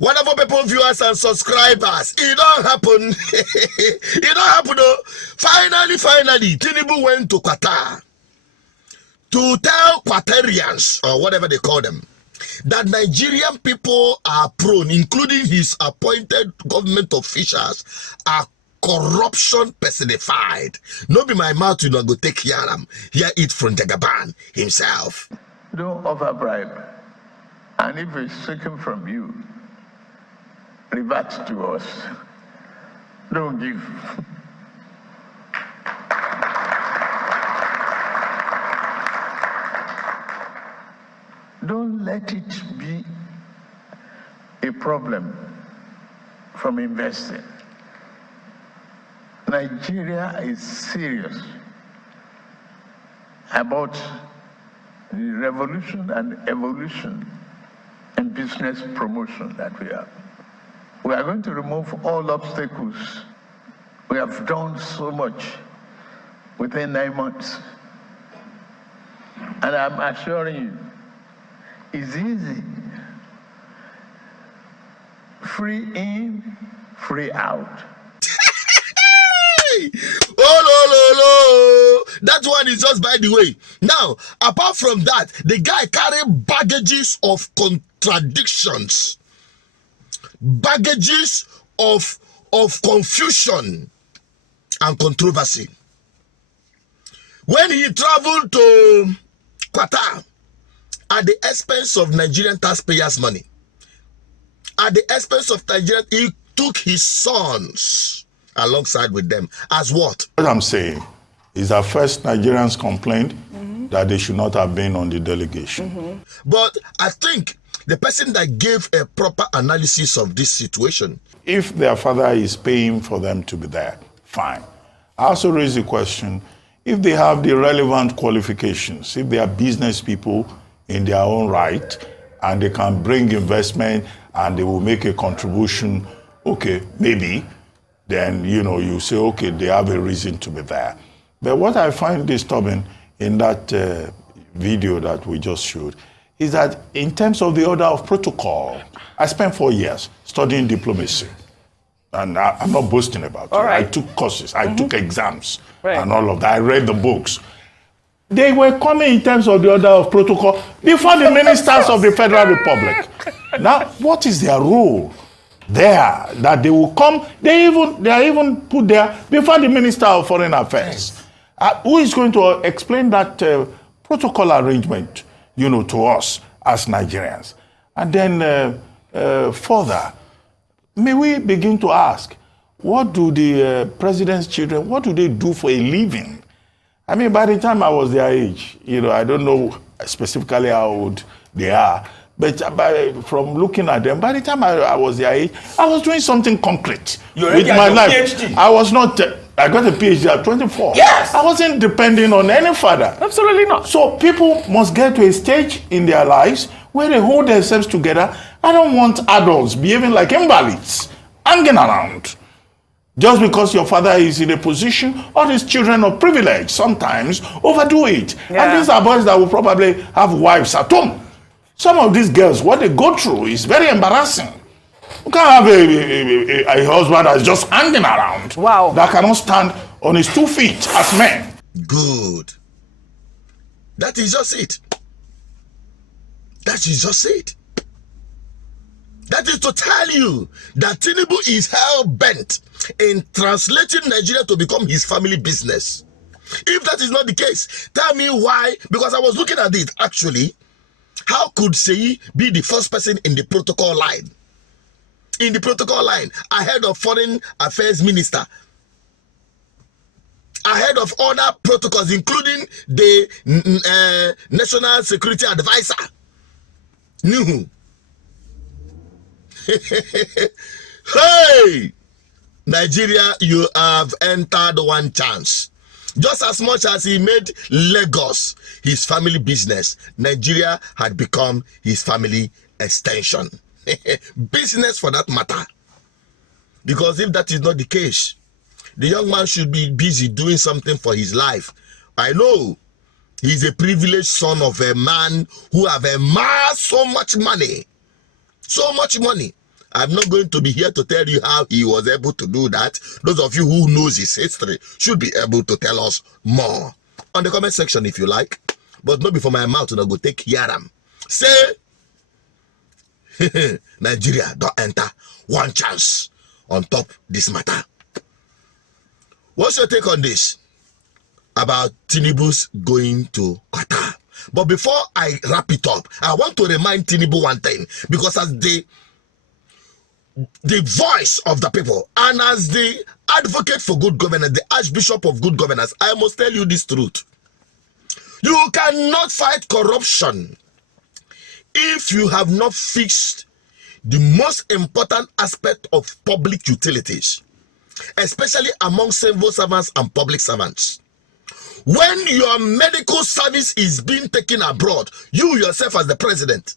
Wonderful people, viewers and subscribers, it don't happen. It don't happen though. Finally, Tinubu went to Qatar to tell Qatarians, or whatever they call them, that Nigerian people are prone, including his appointed government officials, are corruption personified. No be my mouth, you know, go take Yaram. Hear it from Jagaban himself. Don't overbribe. And if it's taken from you, revert to us. Don't give. Don't let it be a problem from investing. Nigeria is serious about the revolution and evolution and business promotion that we have. We are going to remove all obstacles. We have done so much within 9 months. And I'm assuring you, it's easy. Free in, free out. Oh, that one is just by the way. Now, apart from that, the guy carry baggages of contradictions, baggages of confusion and controversy. When he traveled to Qatar at the expense of Nigerian taxpayers' money, at the expense of Nigerian, he took his sons alongside with them as what? What I'm saying is that first Nigerians complained that they should not have been on the delegation. But I think the person that gave a proper analysis of this situation, if their father is paying for them to be there, fine. I also raise the question, if they have the relevant qualifications, if they are business people in their own right, and they can bring investment and they will make a contribution, okay, maybe, then, you know, you say, okay, they have a reason to be there. But what I find disturbing in that video that we just showed is that in terms of the order of protocol, I spent 4 years studying diplomacy. And I'm not boasting about it. Right. I took courses, I took exams, and all of that. I read the books. They were coming in terms of the order of protocol before the ministers of the Federal Republic. Now, what is their role there that they will come? They are even put there before the Minister of Foreign Affairs. Who is going to explain that protocol arrangement, you know, to us as Nigerians? And then further, may we begin to ask, what do the president's children, what do they do for a living? I mean, by the time I was their age, you know, I don't know specifically how old they are, but from looking at them, by the time I was their age, I was doing something concrete with my life. PhD. I was not, I got a PhD at 24. Yes! I wasn't depending on any father. Absolutely not. So people must get to a stage in their lives where they hold themselves together. I don't want adults behaving like invalids, hanging around. Just because your father is in a position, or his children of privilege sometimes overdo it. Yeah. And these are boys that will probably have wives at home. Some of these girls, what they go through is very embarrassing. You can't have a husband that's just hanging around. Wow. That cannot stand on his 2 feet as men. Good. That is just it. That is just it. That is to tell you that Tinubu is hell-bent in translating Nigeria to become his family business. If that is not the case, tell me why. Because I was looking at it, actually. How could Seyi be the first person in the protocol line? In the protocol line, ahead of Foreign Affairs Minister. Ahead of other protocols, including the National Security Advisor. No. Hey! Nigeria, you have entered one chance. Just as much as he made Lagos his family business, Nigeria had become his family extension. Business for that matter. Because if that is not the case, the young man should be busy doing something for his life. I know he's a privileged son of a man who have amassed so much money. So much money. I'm not going to be here to tell you how he was able to do that. Those of you who knows his history should be able to tell us more on the comment section if you like. But not before my mouth, go take yaram. Say, Nigeria don't enter one chance on top this matter. What's your take on this about Tinubu's going to Qatar? But before I wrap it up, I want to remind Tinubu one thing, because as the voice of the people and as the advocate for good governance, the Archbishop of good governance, I must tell you this truth. You cannot fight corruption if you have not fixed the most important aspect of public utilities, especially among civil servants and public servants. When your medical service is being taken abroad, you yourself as the president,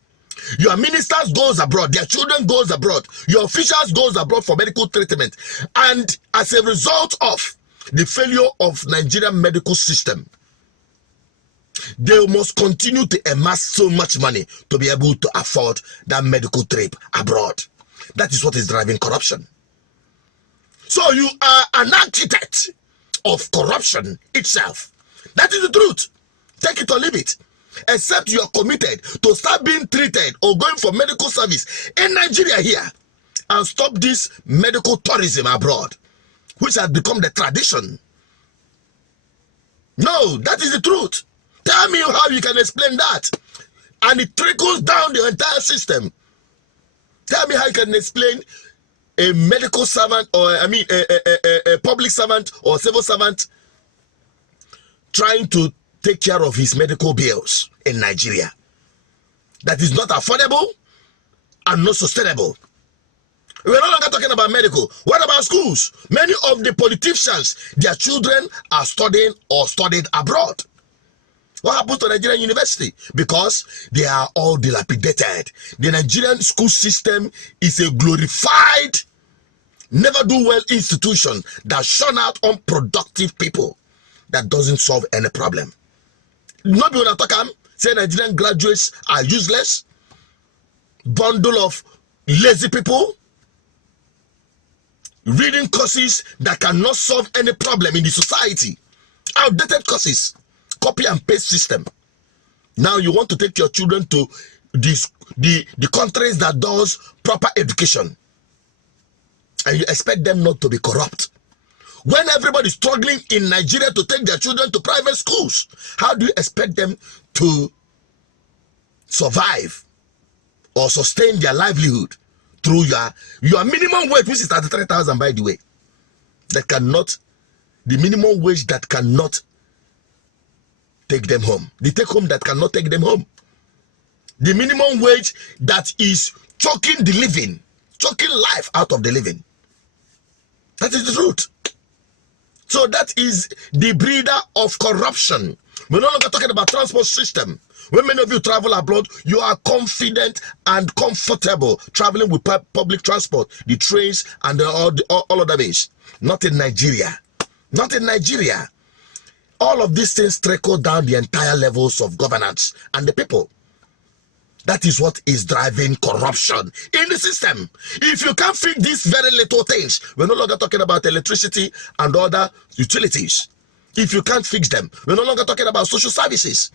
your ministers goes abroad, their children goes abroad, your officials goes abroad for medical treatment, and as a result of the failure of Nigerian medical system, they must continue to amass so much money to be able to afford that medical trip abroad. That is what is driving corruption. So you are an architect of corruption itself. That is the truth. Take it or leave it. Except you are committed to start being treated or going for medical service in Nigeria here and stop this medical tourism abroad, which has become the tradition. No, that is the truth. Tell me how you can explain that. And it trickles down the entire system. Tell me how you can explain a medical servant, or a public servant or civil servant trying to take care of his medical bills in Nigeria. That is not affordable and not sustainable. We're no longer talking about medical. What about schools? Many of the politicians, their children are studying or studied abroad. What happens to Nigerian university? Because they are all dilapidated. The Nigerian school system is a glorified, never do well institution that shun out unproductive people that doesn't solve any problem. Nobody will talk say Nigerian graduates are useless, bundle of lazy people, reading courses that cannot solve any problem in the society, outdated courses, copy and paste system. Now you want to take your children to the countries that does proper education, and you expect them not to be corrupt. When everybody is struggling in Nigeria to take their children to private schools, how do you expect them to survive or sustain their livelihood through your minimum wage, which is 33,000, by the way? That cannot, the minimum wage that cannot take them home. The take home that cannot take them home. The minimum wage that is choking the living, choking life out of the living. That is the truth. So that is the breeder of corruption. We're no longer talking about transport system. When many of you travel abroad, you are confident and comfortable traveling with public transport, the trains and all other ways. Not in Nigeria. Not in Nigeria. All of these things trickle down the entire levels of governance and the people. That is what is driving corruption in the system. If you can't fix these very little things, we're no longer talking about electricity and other utilities. If you can't fix them, we're no longer talking about social services.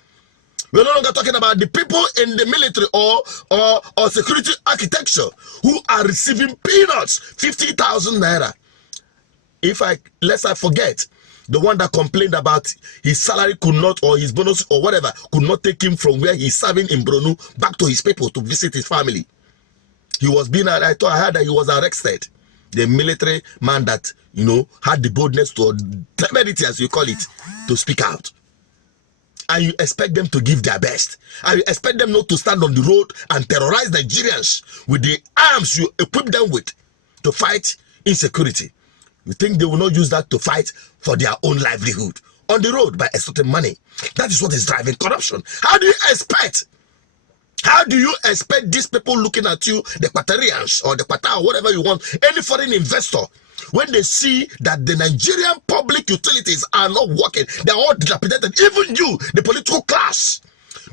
We're no longer talking about the people in the military or security architecture who are receiving peanuts, 50,000 naira. Lest I forget, the one that complained about his salary could not, or his bonus or whatever, could not take him from where he's serving in Brunu back to his people to visit his family. He was being, I heard that he was arrested. The military man that, had the boldness to, temerity as you call it, to speak out. And you expect them to give their best. And you expect them not to stand on the road and terrorize Nigerians with the arms you equip them with to fight insecurity. You think they will not use that to fight for their own livelihood on the road by extorting money? That is what is driving corruption. How do you expect these people looking at you, the Qatarians or the Qatar, whatever you want, any foreign investor, when they see that the Nigerian public utilities are not working, they are all dilapidated, even you, the political class,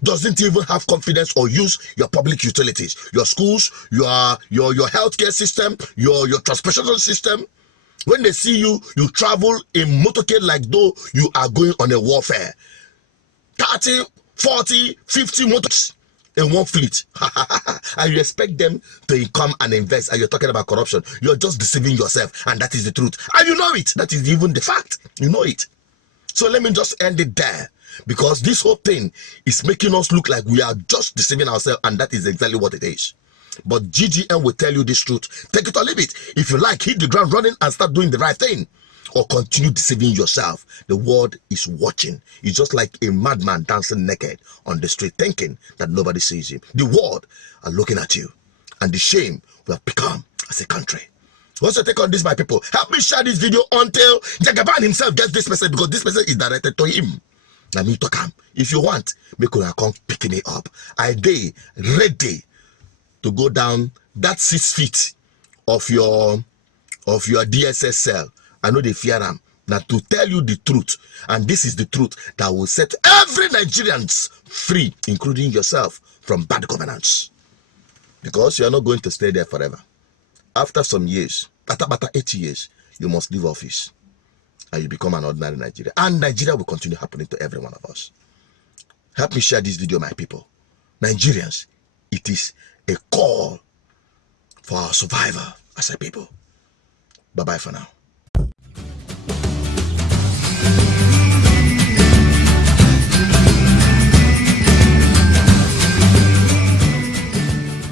doesn't even have confidence or use your public utilities, your schools, your healthcare system, your transportation system. When they see you, you travel in motorcade like though you are going on a warfare. 30, 40, 50 motors in one fleet. And you expect them to come and invest, and you're talking about corruption. You're just deceiving yourself, and that is the truth. And you know it. That is even the fact. You know it. So let me just end it there, because this whole thing is making us look like we are just deceiving ourselves, and that is exactly what it is. But GGM will tell you this truth. Take it or leave it. If you like, hit the ground running and start doing the right thing, or continue deceiving yourself. The world is watching. It's just like a madman dancing naked on the street, thinking that nobody sees him. The world are looking at you, and the shame we have become as a country. What's your take on this, my people? Help me share this video until Jagaban himself gets this message, because this message is directed to him. Now me talk him. If you want, make una come picking it up. I dey ready to go down that 6 feet of your DSS cell. I know they fear them. Now to tell you the truth, and this is the truth that will set every Nigerians free, including yourself, from bad governance. Because you are not going to stay there forever. After some years, after 80 years, you must leave office, and you become an ordinary Nigerian. And Nigeria will continue happening to every one of us. Help me share this video, my people. Nigerians, it is a call for our survival as a people. Bye-bye for now.